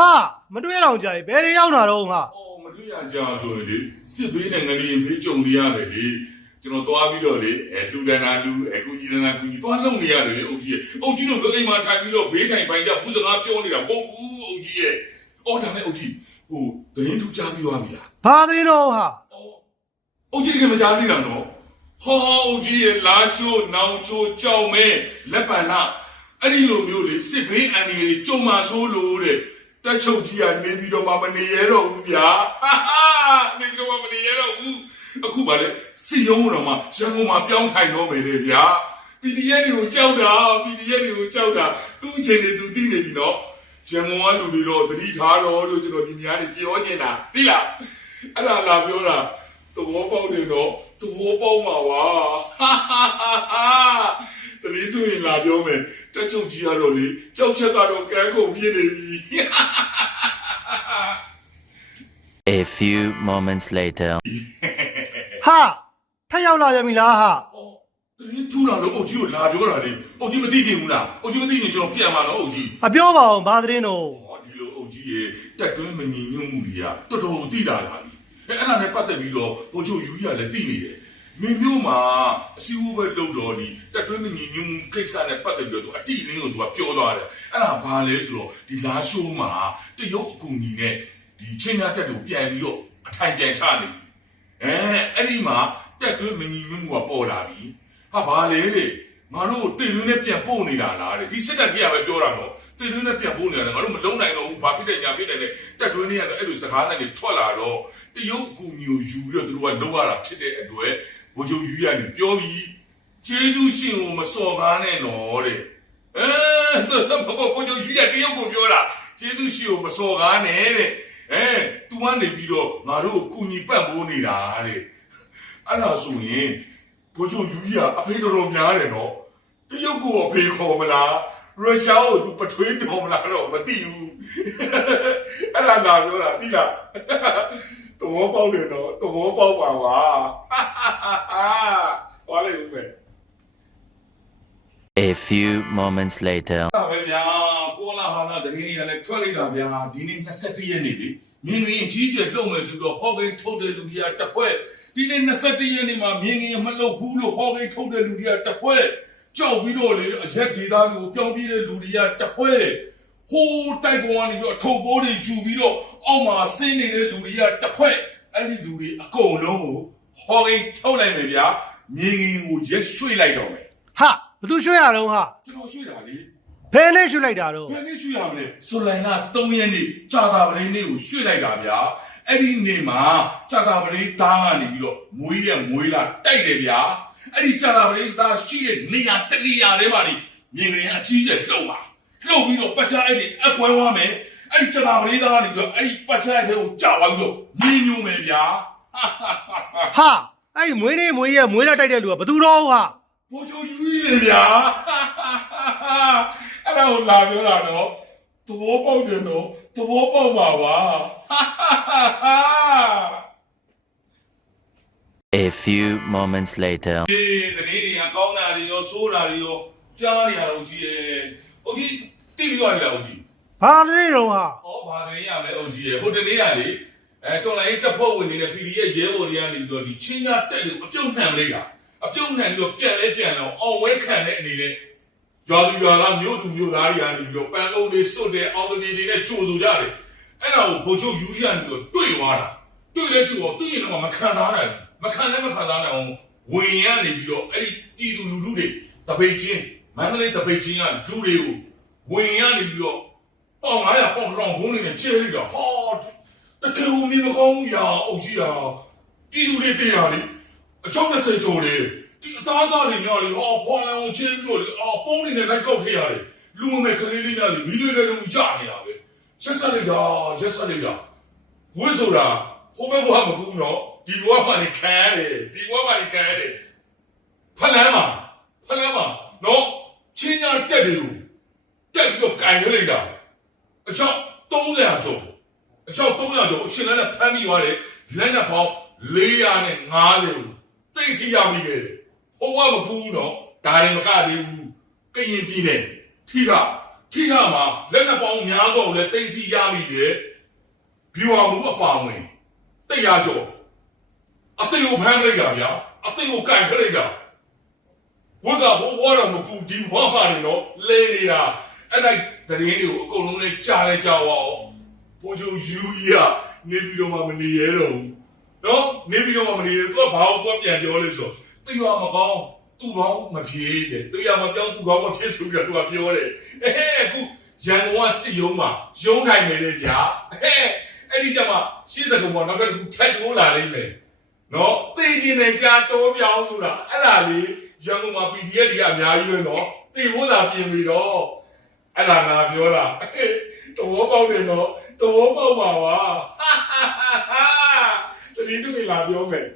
ဟာမတွေ့တော့ကြာပြီဘယ်တွေရောက်လာတော့ဟာအော်မတွေ့ရကြဆိုရင်လေစစ်ဘေးနဲ့ငလျင်ဘေးကြုံနေရတယ်လေကျွန်တော်သွားပြီးတော့လေအဲလှူဒန်းတာလူအဲကုကြီးဒန်းတာကုကြီးသွားလုံနေရတယ်လေအုတ်ကြီးရဲ့အုတ်ကြီးတို့အိမ်မှာထိုင်ပြီးတော့ဘေးထိုင်ပိုင်းကြဘူးစကားပြောနေတာမဟုတ်ဘူးအုတ်ကြီးရဲ့အော်ဒါမဲ့အုတ်ကြီးဟိုသတင်းထူးကြားပြီးသွားပြီလားဘာသတင်းတော့ဟာအော်အုတ်ကြီးတကယ်မကြားသေးတာနော်ဟောအုတ်ကြီးရဲ့လာရှိုးနောင်ချိုးကြောင်မဲလက်ပံလာအဲ့ဒီလိုမျိုးလေစစ်ဘေးအန်ဒီတွေကြုံမှာဆိုးလို့တဲ့ တက်ချုပ်ကြီးကနေပြီးတော့မှမနေရတော့ဘူးဗျာဟာဟာနေပြီးတော့မှမနေရတော့ဘူးအခုပါလေစီယုံတော်မှာရန်ကုန်မှာပြောင်းထိုင်တော့မယ်လေဗျာ PDF တွေကိုကြောက်တာ PDF တွေကိုကြောက်တာသူ့အချိန်တွေသူသိနေပြီနော်ရန်ကုန်ကလူတွေတော့တတိထားတော့လို့ကျွန်တော်ဒီနေရာနေပြောနေတာသိလားအဲ့ဒါလာပြောတာသဘောပေါက်တယ်နော်သဘောပေါက်မှာပါဟာဟာဟာဟာတတိတူရင်လာပြောမယ်တက်ချုပ်ကြီးကတော့လေကြောက်ချက်ကတော့ကန်းကုန်ပြင်းနေပြီ A few moments later. ဟာထက်ရောက်လာပြန်ပြီလားဟာအော်တတိထူလာတော့အုတ်ကြီးကိုလာပြောတာလေအုတ်ကြီးမသိချင်ဘူးလားအုတ်ကြီးမသိချင်ကျွန်တော်ပြန်มาတော့အုတ်ကြီးအပြောပါအောင်ဘာသတင်းတော့ဟောဒီလိုအုတ်ကြီးရဲ့တက်တွင်းမညီညွတ်မှုတွေကတော်တော်တိတာလာပြီအဲအဲ့ဒါနဲ့ပတ်သက်ပြီးတော့ဘိုးချုပ်ယူရလည်းတိနေတယ်မင်းမျိုးမှာအစည်းအဝေးပဲလုပ်တော့ဒီတက်တွင်းမညီညွတ်မှုကိစ္စနဲ့ပတ်သက်ပြီးတော့သူအတိအလင်းကိုသူကပြောသွားတယ်အဲ့ဒါဘာလဲဆိုတော့ဒီလာရှိုးမှာတရုတ်အကူအညီနဲ့ ဒီချင်းညာတက်ကိုပြန်ပြီးတော့အထိုင်ပြန်ချနေပြီအဲအဲ့ဒီမှာတက်တွင်းမညီညွတ်မှုကပေါ်လာပြီဟာဘာလဲလေငါတို့တင်တွင်းနဲ့ပြန်ပို့နေတာလားတဲ့ဒီစစ်တပ်ကြီးကပဲပြောတာတော့တင်တွင်းနဲ့ပြန်ပို့နေတာငါတို့မလုံးနိုင်တော့ဘူးဘာဖြစ်တယ်ညာဖြစ်တယ်လေတက်တွင်းတွေကလည်းအဲ့လိုစကားနဲ့တွေထွက်လာတော့တရုတ်အကူအညီကိုယူပြီးတော့သူတို့ကလုံးရတာဖြစ်တဲ့အတွက်ဘိုးချုပ်ယူရနေပြောပြီးကျေးဇူးရှင်ကိုမစော်ကားနဲ့တော့တဲ့အဲတော့ဘိုးချုပ်ယူရတရုတ်ကိုပြောတာကျေးဇူးရှင်ကိုမစော်ကားနဲ့တဲ့ အဲ तू ကနေပြီးတော့ငါတို့ကိုကူညီပတ်ဖို့နေတာတဲ့အဲ့ဒါဆိုရင်ဘိုးချုပ်ယူကြီးကအဖေတော်တော်များတယ်နော်တရုတ်ကိုအဖေခေါ်မလားရုရှားကိုသူပထွေးတော်မလားတော့မသိဘူးအဲ့ဒါလာပြောတာသိလားသဘောပေါက်တယ်နော်သဘောပေါက်ပါပါဟွာလေဦးမယ် A few moments later. အဲ့ဒါပဲဗျာကိုလာ ဟာနာတရင်ကြီးကလည်းထွက်လိုက်တာဗျာဒီနေ့21ရက်နေ့လေမြင်းရင်ကြီးကျယ်လှုပ်မယ်ဆိုတော့ဟောကိန်းထုတ်တဲ့လူကြီးကတစ်ဖွဲ့ဒီနေ့21ရက်နေ့မှာမြင်းရင်မလှုပ်ဘူးလို့ဟောကိန်းထုတ်တဲ့လူကြီးကတစ်ဖွဲ့ကြောက်ပြီးတော့လေအရက်ဒေသားတွေကိုပြောင်းပြေးတဲ့လူတွေကတစ်ဖွဲ့ဟိုးတိုက်ပေါ်ကနေပြီးတော့ထုံပိုးတွေယူပြီးတော့အောက်မှာဆင်းနေတဲ့လူတွေကတစ်ဖွဲ့အဲ့ဒီလူတွေအကုန်လုံးကိုဟောကိန်းထုတ်လိုက်မယ်ဗျာမြင်းရင်ကိုရက်ရွှေ့လိုက်တော့မယ်ဟာဘသူရွှေ့ရတော့ဟာကျွန်တော်ရွှေ့တာလေ ဘယ်နဲ့ရွှေ့လိုက်တာတော့ဘယ်နေ့ရွှေ့ရမလဲဇူလိုင်လ3ရက်နေ့ကြာတာပလေးနေ့ကိုရွှေ့လိုက်တာဗျာအဲ့ဒီနေ့မှာကြာတာပလေးသားကနေပြီးတော့မွေးရမွေးလာတိုက်တယ်ဗျာအဲ့ဒီကြာတာပလေးသားရှိတဲ့နေရာတနေရာထဲမှာနေမြင်ကလေးအကြီးကျယ်လှုပ်ပါလှုပ်ပြီးတော့ပတ်ချအဲ့ဒီအကွဲဝါမယ်အဲ့ဒီကြာတာပလေးသားကနေပြီးတော့အဲ့ဒီပတ်ချအဲ့ဒီကိုကြာသွားပြီးတော့မြင်ညုံမယ်ဗျာဟာအဲ့ဒီမွေးနေမွေးရမွေးလာတိုက်တဲ့လူကဘသူတော့ဟာဘိုးချုပ်ယူကြီးလေဗျာ အဲ့ဒါကိုလာပြောတာနော်သဘောပေါက်တယ်နော်သဘောပေါက်ပါပါ A few moments later. ဒီတနေ့တွေကကောင်းတာတွေရောဆိုးတာတွေရောကြားနေရတော့ကြီးရဲ့အုတ်ကြီးတိပြီးသွားပြီလားအုတ်ကြီးဘာသတင်းတော့ဟာဟောဘာတနေ့ရမလဲအုတ်ကြီးရဲ့ဟိုတနေ့ကလေအဲတော်လိုင်းတပ်ဖွဲ့ဝင်နေတဲ့ PDF ရဲဘော်တွေကနေပြီးတော့ဒီချင်းညာတက်တွေကိုအပြုတ်နှံလိုက်တာအပြုတ်နှံပြီးတော့ပြန်လဲပြန်တော့အောင်ဝဲခံတဲ့အနေနဲ့ ရွာသူရွာသားမြို့သူမြို့သားတွေကနေပြီးတော့ပန်းကုန်းတွေစွတ်တယ်အောင်သမီးတွေနဲ့ကြိုဆိုကြတယ်အဲ့ဒါကိုဘိုလ်ချုပ်ယူရီကနေပြီးတော့တွေ့သွားတာတွေ့လဲတွေ့တော့တွေ့ရင်တော့မခံစားနိုင်ဘူးမခံလည်းမခံစားနိုင်အောင်ဝင်ရနေပြီးတော့အဲ့ဒီပြည်သူလူထုတွေတပိတ်ချင်းမန္တလေးတပိတ်ချင်းကလူတွေကိုဝင်ရနေပြီးတော့ပေါင်900ပေါင်1000ဘုန်းနေနဲ့ကျဲလိုက်တာဟာတကယ်ကိုမြင်မကောင်းဘူးရာအုပ်ကြီးရာပြည်သူတွေတင်တာလေအချောင်း20ကျော်လေ ဒီအသားစားတွေများလေဟောဖွာလောင်ချင်းပြီးတော့လေအော်ပုံးနေနဲ့လိုက်ကောက်ထည့်ရတယ်လူမမဲကလေးလေးများလေမီးတွေလည်းလုံးကြနေတာပဲဆက်ဆက်လိုက်တာရက်ဆက်လိုက်တာဝိဆိုတာဟိုဘက်ဘဝမကူတော့ဒီဘဝမှနေခံရတယ်ဒီဘဝမှနေခံရတယ်ဖလန်းမှာဖလန်းမှာနော်ချင်းညာတက်တယ်လို့တက်ပြီးတော့ကန်ရလိုက်တာအချောင်း300ကျော်အချောင်း300ကျော်အရှင်လည်းဖမ်းမိသွားတယ်လက်နဲ့ပေါင်း450လို့တိတ်စီရမိခဲ့တယ်။ ဟိုကမကူဘူးနော်။ဒါလည်းမကသေးဘူး။ကရင်ပြည်နယ်ထိကခိကမှာလက်နက်ပေါင်းများစွာကိုလည်းတင်စီရမိတယ်ဘီဝါမှုအပါဝင်တိတ်ရကြောအသိကိုဖမ်းလိုက်တာဗျာအသိကိုကန်ခလိုက်တာဝတ်ကဟိုဝါတော်မကူဒီဝါပါနေတော့လဲနေတာအဲ့ဒါတရင်တွေကိုအကုန်လုံးနဲ့ကြားလဲကြားအောင်ဘိုးချုပ်ယူကြီးကနေပြီးတော့မှမနေရတော့ဘူးနော်နေပြီးတော့မှမနေရသူကဘာကိုပြန်ပြောလဲဆိုတိ ရွာမကောင်းသူ့ကောင်းမဖြေးတဲ့တိရွာမပြောင်းသူ့ကောင်းမဖြေးဆိုပြီးတော့သူကပြောတယ်အဲအခုရန်ကုန်ကစစ်ရုံးမှာရုံးထိုင်နေတယ်ဗျာအဲအဲ့ဒီကျမှရှေ့စကုံပေါ်နောက်တစ်ခုထပ်တိုးလာလိမ့်မယ်နော်သိကျင်နေကြတိုးပြောင်းဆိုတာအဲ့ဒါလေးရန်ကုန်မှာ PDF တွေကအများကြီးပဲနော်သိဖို့သာပြင်ပြီတော့အဲ့ဒါငါပြောတာသဘောပေါက်တယ်နော်သဘောပေါက်ပါပါတတိတူလာပြောမယ်